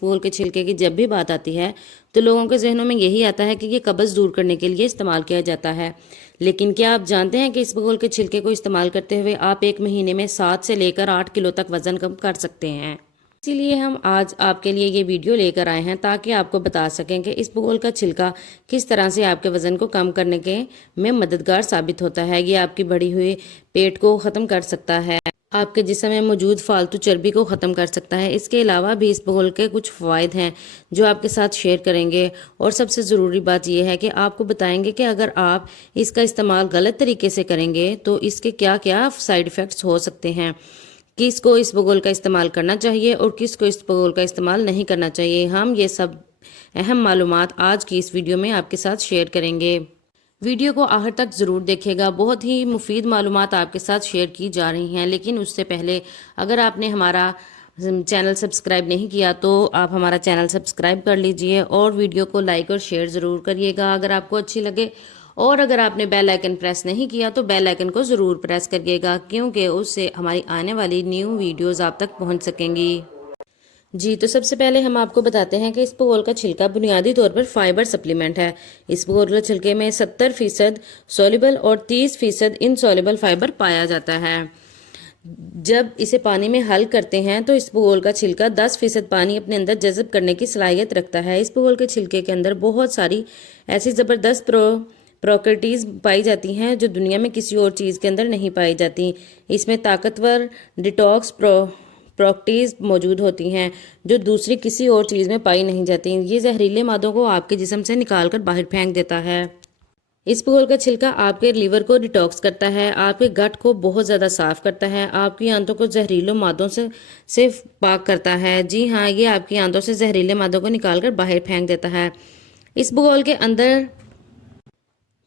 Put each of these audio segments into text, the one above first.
इसबगोल के छिलके की जब भी बात आती है तो लोगों के जहनों में यही आता है कि ये कब्ज़ दूर करने के लिए इस्तेमाल किया जाता है। लेकिन क्या आप जानते हैं कि इसबगोल के छिलके को इस्तेमाल करते हुए आप 1 महीने में 7 से लेकर 8 किलो तक वज़न कम कर सकते हैं। इसीलिए हम आज आपके लिए ये वीडियो लेकर आए हैं ताकि आपको बता सकें कि इसबगोल का छिलका किस तरह से आपके वज़न को कम करने के में मददगार साबित होता है। ये आपकी बढ़ी हुई पेट को ख़त्म कर सकता है, आपके जिस्म में मौजूद फालतू चर्बी को ख़त्म कर सकता है। इसके अलावा भी इसबगोल के कुछ फ़वाइद हैं जो आपके साथ शेयर करेंगे, और सबसे ज़रूरी बात यह है कि आपको बताएंगे कि अगर आप इसका इस्तेमाल गलत तरीके से करेंगे तो इसके क्या क्या साइड इफ़ेक्ट्स हो सकते हैं, किसको इसबगोल का इस्तेमाल करना चाहिए और किसको इसबगोल का इस्तेमाल नहीं करना चाहिए। हम ये सब अहम मालूमात आज की इस वीडियो में आपके साथ शेयर करेंगे। वीडियो को आखिर तक ज़रूर देखिएगा, बहुत ही मुफीद मालूमात आपके साथ शेयर की जा रही हैं। लेकिन उससे पहले अगर आपने हमारा चैनल सब्सक्राइब नहीं किया तो आप हमारा चैनल सब्सक्राइब कर लीजिए और वीडियो को लाइक और शेयर ज़रूर करिएगा अगर आपको अच्छी लगे। और अगर आपने बेल आइकन प्रेस नहीं किया तो बेल आइकन को ज़रूर प्रेस करिएगा, क्योंकि उससे हमारी आने वाली न्यू वीडियोज़ आप तक पहुँच सकेंगी। जी, तो सबसे पहले हम आपको बताते हैं कि इसबगोल का छिलका बुनियादी तौर पर फाइबर सप्लीमेंट है। इसबगोल के छिलके में 70% सोल्यूबल और 30% इनसोल्यूबल फाइबर पाया जाता है। जब इसे पानी में हल करते हैं तो इसबगोल का छिलका 10% पानी अपने अंदर जज़ब करने की सलाहियत रखता है। इसबगोल के छिलके के अंदर बहुत सारी ऐसी ज़बरदस्त प्रॉपर्टीज़ पाई जाती हैं जो दुनिया में किसी और चीज़ के अंदर नहीं पाई जाती। इसमें ताकतवर डिटॉक्स प्रॉपर्टीज मौजूद होती हैं जो दूसरी किसी और चीज़ में पाई नहीं जाती। ये जहरीले मादों को आपके जिस्म से निकालकर बाहर फेंक देता है। इसबगोल का छिलका आपके लीवर को डिटॉक्स करता है, आपके गट को बहुत ज़्यादा साफ करता है, आपकी आंतों को जहरीले मादों से पाक करता है। जी हाँ, ये आपकी आंतों से जहरीले मादों को निकालकर बाहर फेंक देता है। इसबगोल के अंदर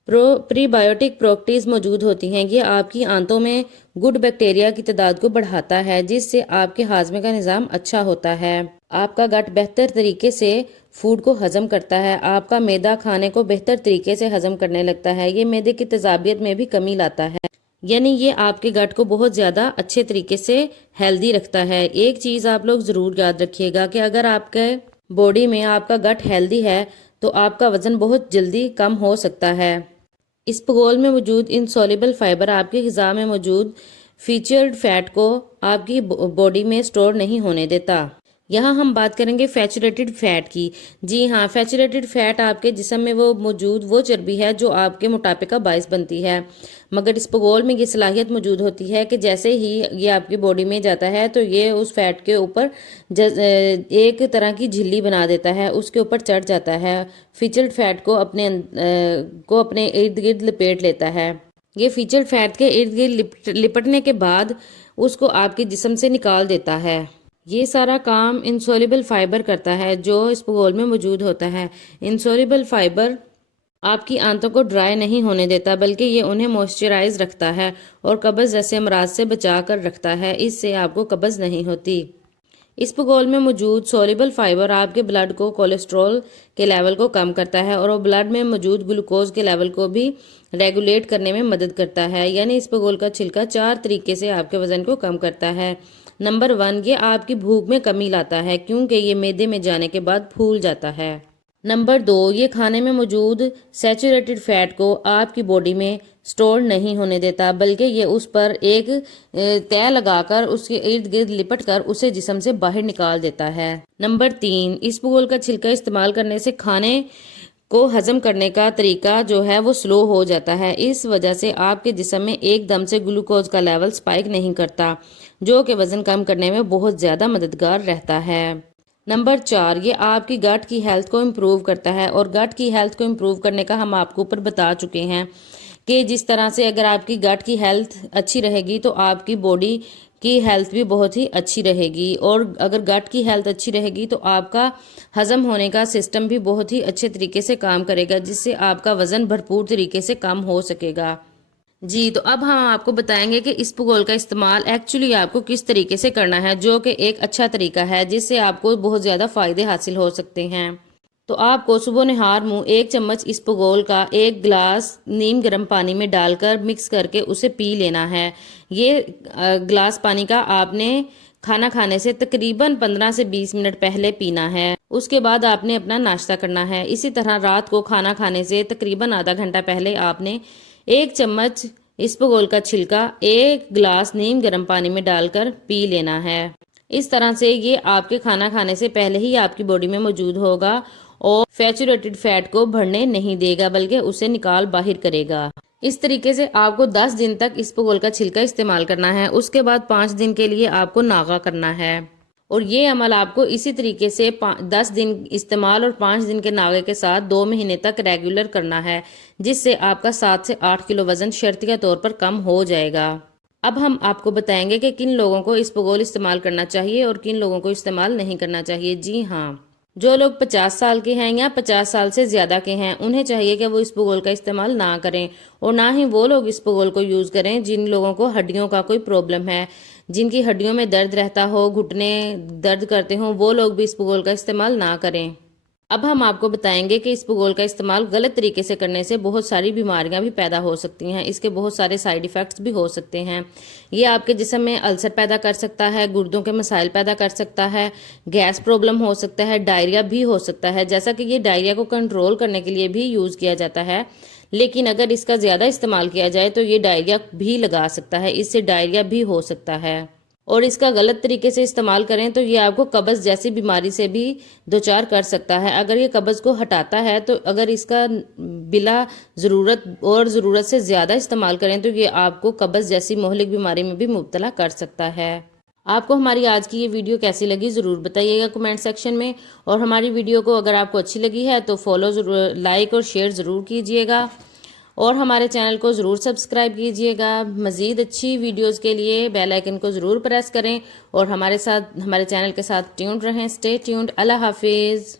प्रीबायोटिक प्रॉपर्टीज मौजूद होती हैं। ये आपकी आंतों में गुड बैक्टीरिया की तादाद को बढ़ाता है, जिससे आपके हाजमे का निज़ाम अच्छा होता है। आपका गट बेहतर तरीके से फूड को हजम करता है, आपका मैदा खाने को बेहतर तरीके से हजम करने लगता है। ये मैदे की तेजाबियत में भी कमी लाता है, यानी ये आपके गट को बहुत ज़्यादा अच्छे तरीके से हेल्दी रखता है। एक चीज़ आप लोग ज़रूर याद रखिएगा कि अगर आपके बॉडी में आपका गट हेल्दी है तो आपका वज़न बहुत जल्दी कम हो सकता है। इसबगोल में मौजूद इनसोल्यूबल फाइबर आपकी ग़िज़ा में मौजूद फीचर्ड फैट को आपकी बॉडी में स्टोर नहीं होने देता। यहाँ हम बात करेंगे सैचुरेटेड फैट की। जी हाँ, सैचुरेटेड फैट आपके जिस्म में वो मौजूद वो चर्बी है जो आपके मोटापे का बायस बनती है, मगर इसबगोल में ये सलाहियत मौजूद होती है कि जैसे ही ये आपकी बॉडी में जाता है तो ये उस फैट के ऊपर एक तरह की झिल्ली बना देता है, उसके ऊपर चढ़ जाता है, फीचर्ड फैट को अपने इर्द गिर्द लपेट लेता है। ये फीचर्ड फैट के इर्द गिर्द लिपटने के बाद उसको आपके जिस्म से निकाल देता है। ये सारा काम इनसोल्यूबल फाइबर करता है जो इसबगोल में मौजूद होता है। इनसोल्यूबल फाइबर आपकी आंतों को ड्राई नहीं होने देता, बल्कि ये उन्हें मॉइस्चराइज रखता है और कब्ज़ जैसे अमराज से बचा कर रखता है। इससे आपको कब्ज़ नहीं होती। इसबगोल में मौजूद सोल्यूबल फाइबर आपके ब्लड को कोलेस्ट्रॉल के लेवल को कम करता है और ब्लड में मौजूद ग्लूकोज के लेवल को भी रेगुलेट करने में मदद करता है। यानी इसबगोल का छिलका 4 तरीके से आपके वज़न को कम करता है। नंबर 1, ये आपकी भूख में कमी लाता है क्योंकि ये मैदे में जाने के बाद फूल जाता है। नंबर 2, ये खाने में मौजूद सैचुरेटेड फैट को आपकी बॉडी में स्टोर नहीं होने देता, बल्कि ये उस पर एक तय लगाकर उसके इर्द गिर्द लिपट कर उसे जिस्म से बाहर निकाल देता है। नंबर 3, इसबगोल का छिलका इस्तेमाल करने से खाने को हजम करने का तरीका जो है वो स्लो हो जाता है। इस वजह से आपके जिस्म में एकदम से ग्लूकोज का लेवल स्पाइक नहीं करता, जो कि वज़न कम करने में बहुत ज़्यादा मददगार रहता है। नंबर 4, ये आपकी गट की हेल्थ को इम्प्रूव करता है, और गट की हेल्थ को इम्प्रूव करने का हम आपको ऊपर बता चुके हैं कि जिस तरह से अगर आपकी गट की हेल्थ अच्छी रहेगी तो आपकी बॉडी की हेल्थ भी बहुत ही अच्छी रहेगी, और अगर गट की हेल्थ अच्छी रहेगी तो आपका हजम होने का सिस्टम भी बहुत ही अच्छे तरीके से काम करेगा, जिससे आपका वज़न भरपूर तरीके से कम हो सकेगा। जी, तो अब हम आपको बताएंगे कि इसबगोल का इस्तेमाल एक्चुअली आपको किस तरीके से करना है, जो कि एक अच्छा तरीका है जिससे आपको बहुत ज़्यादा फ़ायदे हासिल हो सकते हैं। तो आपको सुबह नहार मुँह 1 चम्मच इसबगोल का 1 गिलास नीम गर्म पानी में डालकर मिक्स करके उसे पी लेना है। ये गिलास पानी का आपने کھانا کھانے سے تقریباً 15 سے 20 منٹ پہلے پینا ہے۔ اس کے بعد آپ نے اپنا ناشتہ کرنا ہے۔ اسی طرح رات کو کھانا کھانے سے تقریباً آدھا گھنٹہ پہلے آپ نے 1 چمچ اسبگول کا چھلکا 1 گلاس نیم گرم پانی میں ڈال کر پی لینا ہے۔ اس طرح سے یہ آپ کے کھانا کھانے سے پہلے ہی آپ کی باڈی میں موجود ہوگا اور سیچوریٹڈ فیٹ کو بڑھنے نہیں دے گا بلکہ اسے نکال باہر کرے گا۔ اس طریقے سے آپ کو 10 دن تک اسبگول کا چھلکا استعمال کرنا ہے۔ اس کے بعد 5 دن کے لیے آپ کو ناغہ کرنا ہے، اور یہ عمل آپ کو اسی طریقے سے 10 دن استعمال اور 5 دن کے ناغے کے ساتھ 2 مہینے تک ریگولر کرنا ہے، جس سے آپ کا 7 سے 8 کلو وزن شرطیہ طور پر کم ہو جائے گا۔ اب ہم آپ کو بتائیں گے کہ کن لوگوں کو اسبگول استعمال کرنا چاہیے اور کن لوگوں کو استعمال نہیں کرنا چاہیے۔ جی ہاں، جو لوگ 50 سال کے ہیں یا 50 سال سے زیادہ کے ہیں، انہیں چاہیے کہ وہ اسبگول کا استعمال نہ کریں، اور نہ ہی وہ لوگ اسبگول کو یوز کریں جن لوگوں کو ہڈیوں کا کوئی پرابلم ہے، جن کی ہڈیوں میں درد رہتا ہو، گھٹنے درد کرتے ہوں، وہ لوگ بھی اسبگول کا استعمال نہ کریں۔ اب ہم آپ کو بتائیں گے کہ اسبگول کا استعمال غلط طریقے سے کرنے سے بہت ساری بیماریاں بھی پیدا ہو سکتی ہیں، اس کے بہت سارے سائیڈ ایفیکٹس بھی ہو سکتے ہیں۔ یہ آپ کے جسم میں السر پیدا کر سکتا ہے، گردوں کے مسائل پیدا کر سکتا ہے، گیس پرابلم ہو سکتا ہے، ڈائریا بھی ہو سکتا ہے، جیسا کہ یہ ڈائریا کو کنٹرول کرنے کے لیے بھی یوز کیا جاتا ہے، لیکن اگر اس کا زیادہ استعمال کیا جائے تو یہ ڈائریا بھی لگا سکتا ہے، اس سے ڈائریا بھی ہو سکتا ہے، اور اس کا غلط طریقے سے استعمال کریں تو یہ آپ کو قبض جیسی بیماری سے بھی دوچار کر سکتا ہے۔ اگر یہ قبض کو ہٹاتا ہے تو اگر اس کا بلا ضرورت اور ضرورت سے زیادہ استعمال کریں تو یہ آپ کو قبض جیسی مہلک بیماری میں بھی مبتلا کر سکتا ہے۔ آپ کو ہماری آج کی یہ ویڈیو کیسی لگی ضرور بتائیے گا کمنٹ سیکشن میں، اور ہماری ویڈیو کو اگر آپ کو اچھی لگی ہے تو فالو ضرور، لائک اور شیئر ضرور کیجیے گا، اور ہمارے چینل کو ضرور سبسکرائب کیجیے گا۔ مزید اچھی ویڈیوز کے لیے بیل آئیکن کو ضرور پریس کریں، اور ہمارے چینل کے ساتھ ٹیونڈ رہیں۔ Stay tuned. اللہ حافظ۔